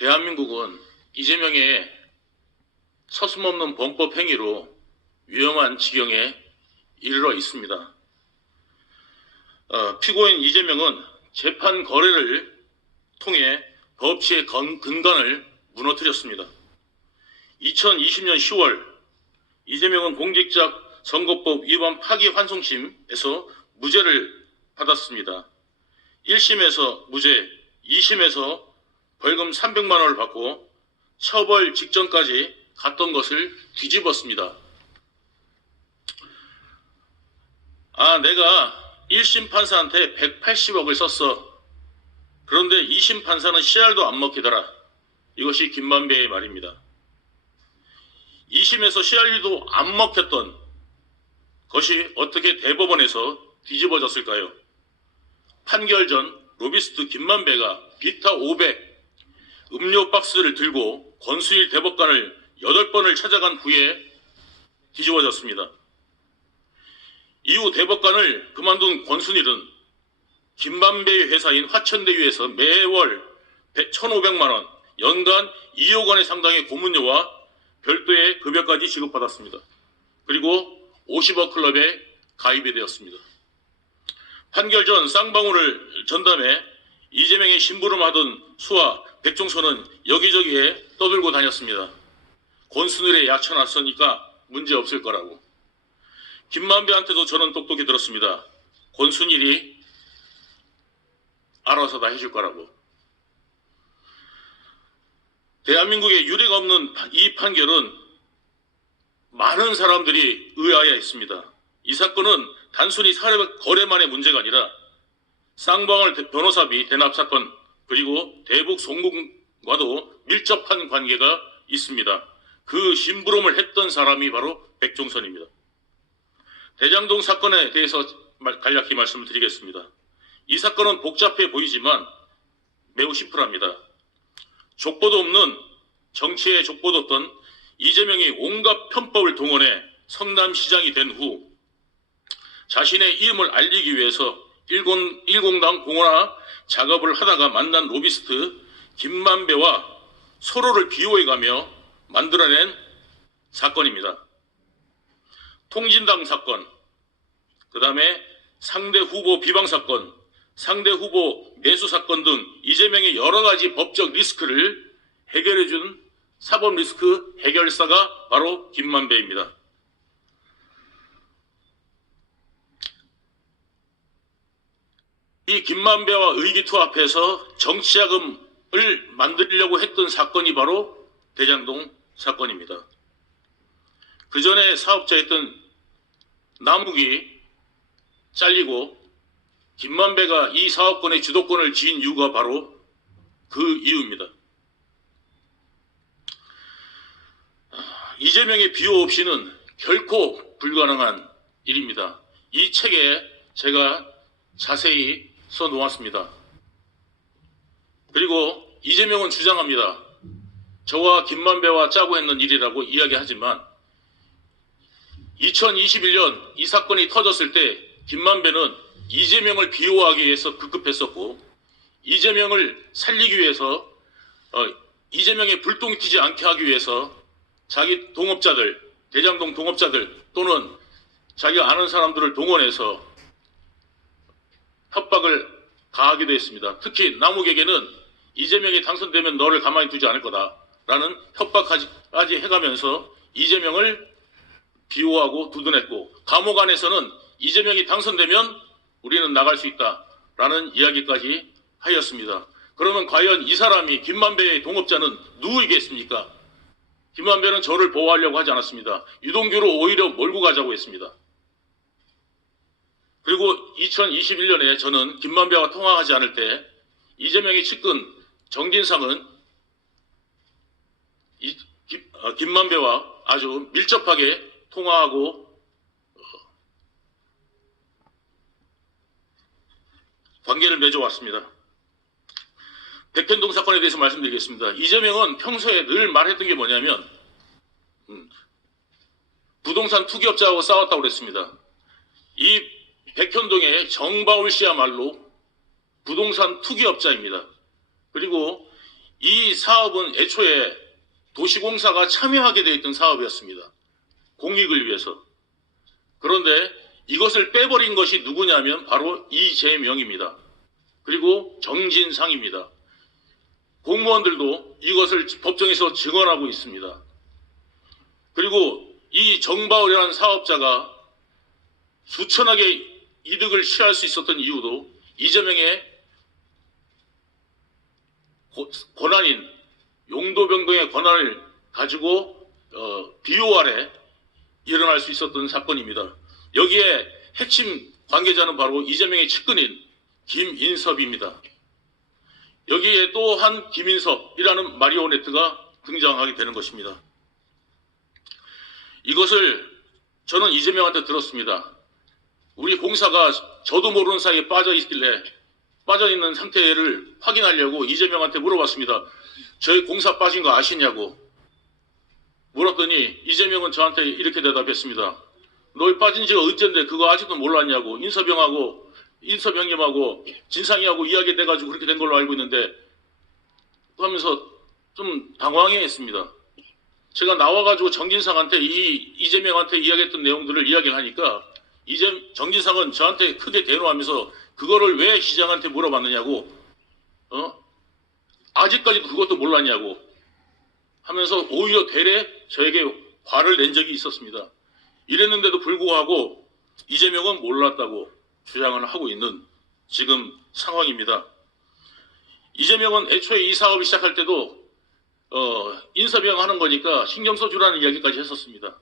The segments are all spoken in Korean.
대한민국은 이재명의 서슴없는 범법 행위로 위험한 지경에 이르러 있습니다. 피고인 이재명은 재판 거래를 통해 법치의 근간을 무너뜨렸습니다. 2020년 10월 이재명은 공직자선거법 위반 파기환송심에서 무죄를 받았습니다. 1심에서 무죄, 2심에서 벌금 300만 원을 받고 처벌 직전까지 갔던 것을 뒤집었습니다. 내가 1심 판사한테 180억을 썼어. 그런데 2심 판사는 씨알도 안 먹히더라. 이것이 김만배의 말입니다. 2심에서 씨알도 안 먹혔던 것이 어떻게 대법원에서 뒤집어졌을까요? 판결 전 로비스트 김만배가 비타 500 음료 박스를 들고 권순일 대법관을 8번을 찾아간 후에 뒤집어졌습니다. 이후 대법관을 그만둔 권순일은 김만배의 회사인 화천대유에서 매월 1,500만 원, 연간 2억 원의 상당의 고문료와 별도의 급여까지 지급받았습니다. 그리고 50억 클럽에 가입이 되었습니다. 판결 전 쌍방울을 전담해 이재명의 심부름하던 수와 백종선은 여기저기에 떠들고 다녔습니다. 권순일에 야쳐놨으니까 문제없을 거라고. 김만배한테도 저는 똑똑히 들었습니다. 권순일이 알아서 다 해줄 거라고. 대한민국에 유례가 없는 이 판결은 많은 사람들이 의아해했습니다. 이 사건은 단순히 사회 거래만의 문제가 아니라 쌍방울 변호사비 대납 사건 그리고 대북 송금과도 밀접한 관계가 있습니다. 그 심부름을 했던 사람이 바로 백종선입니다. 대장동 사건에 대해서 간략히 말씀을 드리겠습니다. 이 사건은 복잡해 보이지만 매우 심플합니다. 족보도 없는 정치에 족보도 없던 이재명이 온갖 편법을 동원해 성남시장이 된 후 자신의 이름을 알리기 위해서 일공당 공헌화 작업을 하다가 만난 로비스트 김만배와 서로를 비호해가며 만들어낸 사건입니다. 통진당 사건, 그 다음에 상대 후보 비방 사건, 상대 후보 매수 사건 등 이재명의 여러 가지 법적 리스크를 해결해준 사법 리스크 해결사가 바로 김만배입니다. 이 김만배와 의기투합해서 정치자금을 만들려고 했던 사건이 바로 대장동 사건입니다. 그 전에 사업자였던 남욱이 잘리고 김만배가 이 사업권의 주도권을 쥔 이유가 바로 그 이유입니다. 이재명의 비호 없이는 결코 불가능한 일입니다. 이 책에 제가 자세히 써놓았습니다. 그리고 이재명은 주장합니다. 저와 김만배와 짜고 했는 일이라고 이야기하지만 2021년 이 사건이 터졌을 때 김만배는 이재명을 비호하기 위해서 급급했었고 이재명을 살리기 위해서 이재명의 불똥이 튀지 않게 하기 위해서 자기 동업자들, 대장동 동업자들 또는 자기가 아는 사람들을 동원해서 협박을 가하기도 했습니다. 특히 남욱에게는 이재명이 당선되면 너를 가만히 두지 않을 거다라는 협박까지 해가면서 이재명을 비호하고 두둔했고 감옥 안에서는 이재명이 당선되면 우리는 나갈 수 있다라는 이야기까지 하였습니다. 그러면 과연 이 사람이 김만배의 동업자는 누구이겠습니까? 김만배는 저를 보호하려고 하지 않았습니다. 유동규로 오히려 몰고 가자고 했습니다. 그리고 2021년에 저는 김만배와 통화하지 않을 때 이재명의 측근 정진상은 김만배와 아주 밀접하게 통화하고 관계를 맺어왔습니다. 백현동 사건에 대해서 말씀드리겠습니다. 이재명은 평소에 늘 말했던 게 뭐냐면 부동산 투기업자하고 싸웠다고 그랬습니다. 이 백현동의 정바울 씨야말로 부동산 투기업자입니다. 그리고 이 사업은 애초에 도시공사가 참여하게 되어 있던 사업이었습니다. 공익을 위해서. 그런데 이것을 빼버린 것이 누구냐면 바로 이재명입니다. 그리고 정진상입니다. 공무원들도 이것을 법정에서 증언하고 있습니다. 그리고 이 정바울이라는 사업자가 수천억의 이득을 취할 수 있었던 이유도 이재명의 권한인 용도 변경의 권한을 가지고 비호 아래 일어날 수 있었던 사건입니다. 여기에 핵심 관계자는 바로 이재명의 측근인 김인섭입니다. 여기에 또 한 김인섭이라는 마리오네트가 등장하게 되는 것입니다. 이것을 저는 이재명한테 들었습니다. 우리 공사가 저도 모르는 사이에 빠져있는 상태를 확인하려고 이재명한테 물어봤습니다. 저희 공사 빠진 거 아시냐고 물었더니 이재명은 저한테 이렇게 대답했습니다. 너 빠진 지가 언젠데 그거 아직도 몰랐냐고. 인섭형님하고 진상이하고 이야기돼가지고 그렇게 된 걸로 알고 있는데 하면서 좀 당황해했습니다. 제가 나와가지고 정진상한테 이재명한테 이야기했던 내용들을 이야기를 하니까 정진상은 저한테 크게 대노하면서 그거를 왜 시장한테 물어봤느냐고, 아직까지도 그것도 몰랐냐고 하면서 오히려 되레 저에게 화를 낸 적이 있었습니다. 이랬는데도 불구하고 이재명은 몰랐다고 주장을 하고 있는 지금 상황입니다. 이재명은 애초에 이 사업이 시작할 때도 인사비용 하는 거니까 신경 써주라는 이야기까지 했었습니다.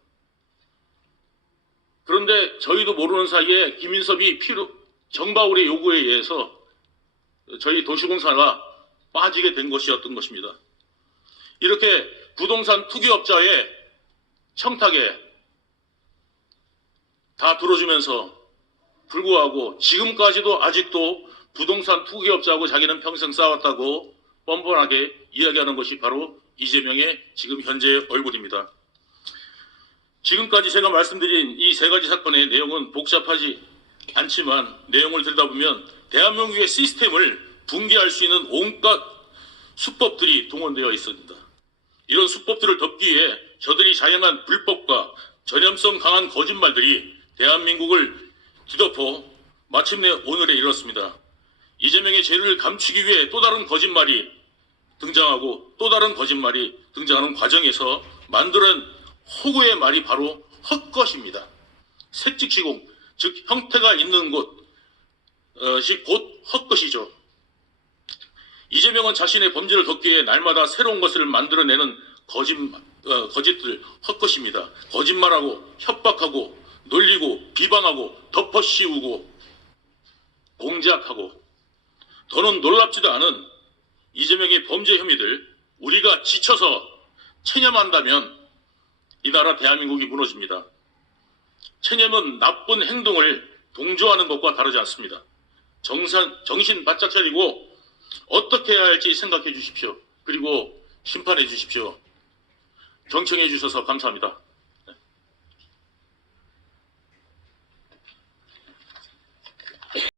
그런데 저희도 모르는 사이에 김인섭이 정바울의 요구에 의해서 저희 도시공사가 빠지게 된 것이었던 것입니다. 이렇게 부동산 투기업자의 청탁에 다 들어주면서 불구하고 지금까지도 아직도 부동산 투기업자하고 자기는 평생 싸웠다고 뻔뻔하게 이야기하는 것이 바로 이재명의 지금 현재의 얼굴입니다. 지금까지 제가 말씀드린 이 세 가지 사건의 내용은 복잡하지 않지만 내용을 들여다보면 대한민국의 시스템을 붕괴할 수 있는 온갖 수법들이 동원되어 있습니다. 이런 수법들을 덮기 위해 저들이 자행한 불법과 전염성 강한 거짓말들이 대한민국을 뒤덮어 마침내 오늘에 이르렀습니다. 이재명의 죄를 감추기 위해 또 다른 거짓말이 등장하고 또 다른 거짓말이 등장하는 과정에서 만드는 허구의 말이 바로 헛것입니다. 색즉시공, 즉 형태가 있는 곳이 곧 헛것이죠. 이재명은 자신의 범죄를 덮기 위해 날마다 새로운 것을 만들어내는 거짓들, 헛것입니다. 거짓말하고 협박하고 놀리고 비방하고 덮어씌우고 공작하고 더는 놀랍지도 않은 이재명의 범죄 혐의들 우리가 지쳐서 체념한다면 이 나라 대한민국이 무너집니다. 체념은 나쁜 행동을 동조하는 것과 다르지 않습니다. 정신 바짝 차리고 어떻게 해야 할지 생각해 주십시오. 그리고 심판해 주십시오. 경청해 주셔서 감사합니다.